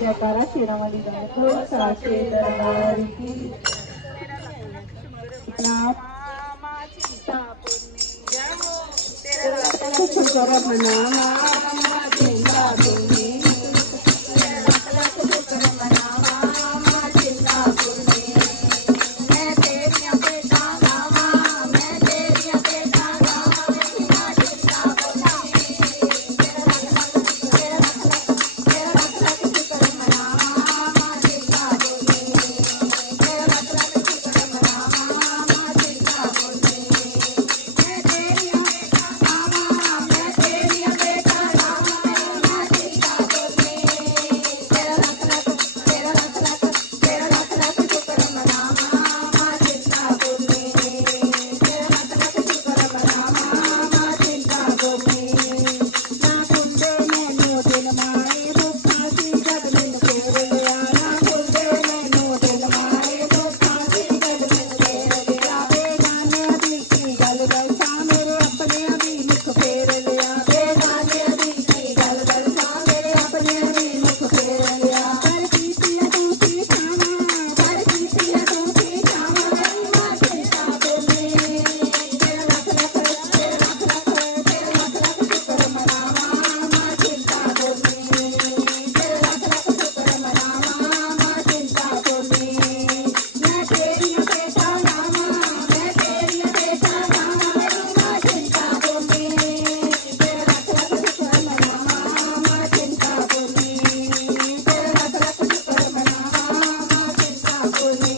जयकारा शेरावाली दा बोल साचे दरबार की नाथ तेरा लख शुक्र मनावा मामा चिंता पुरनी तेरा लख शुक्र मनावा मामा चिंता पुरनी मैं तेरिया बेटा गावा मैं तेरिया बेटा गावा मामा चिंता पुरनी तेरा लख शुक्र मनावा मामा चिंता पुरनी तेरा लख शुक्र मनावा मामा चिंता पुरनी मैं तेरिया बेटा गावा मैं तेरिया बेटा गावा मामा चिंता पुरनी तेरा लख शुक्र मनावा मामा चिंता पुरनी तेरा लख शुक्र मनावा मामा चिंता पुरनी ना कुंडे मैनू दिल माए दुखा सी जब दिन फेर लिया ना कुंडे मैनू दिल माए दुखा सी जब दिन फेर लिया बेगाने दी की गल दसा मेरे अपने दी मुख फेर लिया बेगाने दी की गल दसा मेरे अपने दी मुख फेर लिया कर कीतिया तू की छावा कर कीतिया तू की छावा मेरी मां चिंता पुरनी तेरा लख शुक्र मनावा मां चिंता पुरनी तेरा लख शुक्र मनावा मां चिंता पुरनी मैं तेरिया बेटा गावा मैं तेरिया बेटा गावा मेरी मां चिंता पुरनी तेरा लख शुक्र मनावा मां चिंता पुरनी तेरा लख शुक्र मनावा मां चिंता पुरनी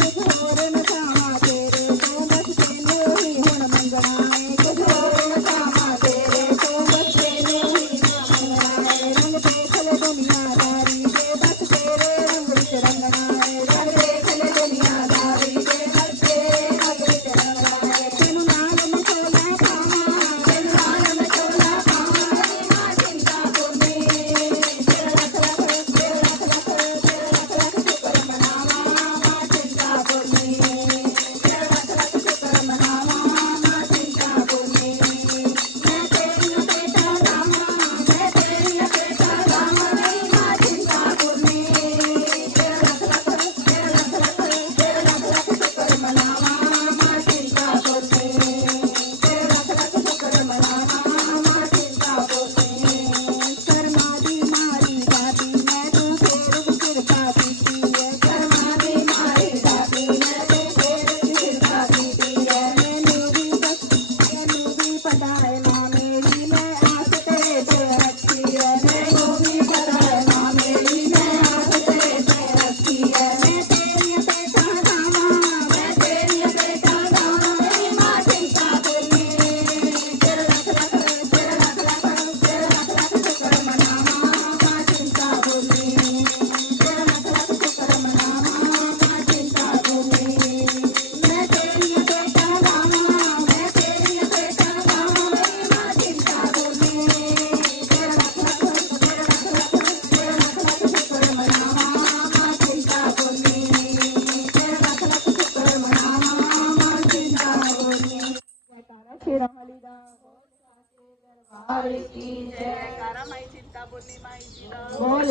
कुछ होर नसावा तेरे तो बस तेनू ही हुण मंगना है कुछ होर नसावा तेरे तो बस तेनू ही मंगना है रंग देख ले दुनियादारी दे बस तेरे रंग विच रंगना है रंग देख ले दुनियादारी दे बस तेरे रंग विच रंगना है तेनू नाल मचोला पावा तेनू नाल मचोला पावा मेरी मां चिंता पुरनी तेरा लख शुक्र मनावा मां चिंता पुरनी तेरा लख शुक्र मनावा मां चिंता पुरनी मैं तेरिया बेटा गावा मैं तेरिया बेटा गावा मेरी मां चिंता पुरनी तेरा लख शुक्र मनावा मां चिंता पुरनी तेरा लख शुक्र मनावा मां चिंता पुरनी कर्मा दी मारी दादी मैं तू फेर किरपा कीती है कर्मा दी मारी दादी मैं तू फेर किरपा कीती है मैनू भी पता है मां मेरी मैं आस तेरे ते रखी है मैनू भी पता है मां मेरी मैं आस तेरे ते रखी है मैं तेरिया बेटा गावा मैं तेरिया बेटा गावा मेरी मां चिंता पुरनी तेरा लख शुक्र मनावा मां चिंता पुरनी तेरा लख शुक्र मनावा मां चिंता पुरनी मैं तेरिया बेटा गावा मैं तेरिया बेटा गावा मेरी मां चिंता पुरनी तेरा लख शुक्र मनावा मां चिंता पुरनी तेरा लख शुक्र मनावा मां चिंता पुरनी जयकारा शेरावाली दा दरबार की जय जयकारा माई चिंता पुरनी माई जी दा बोल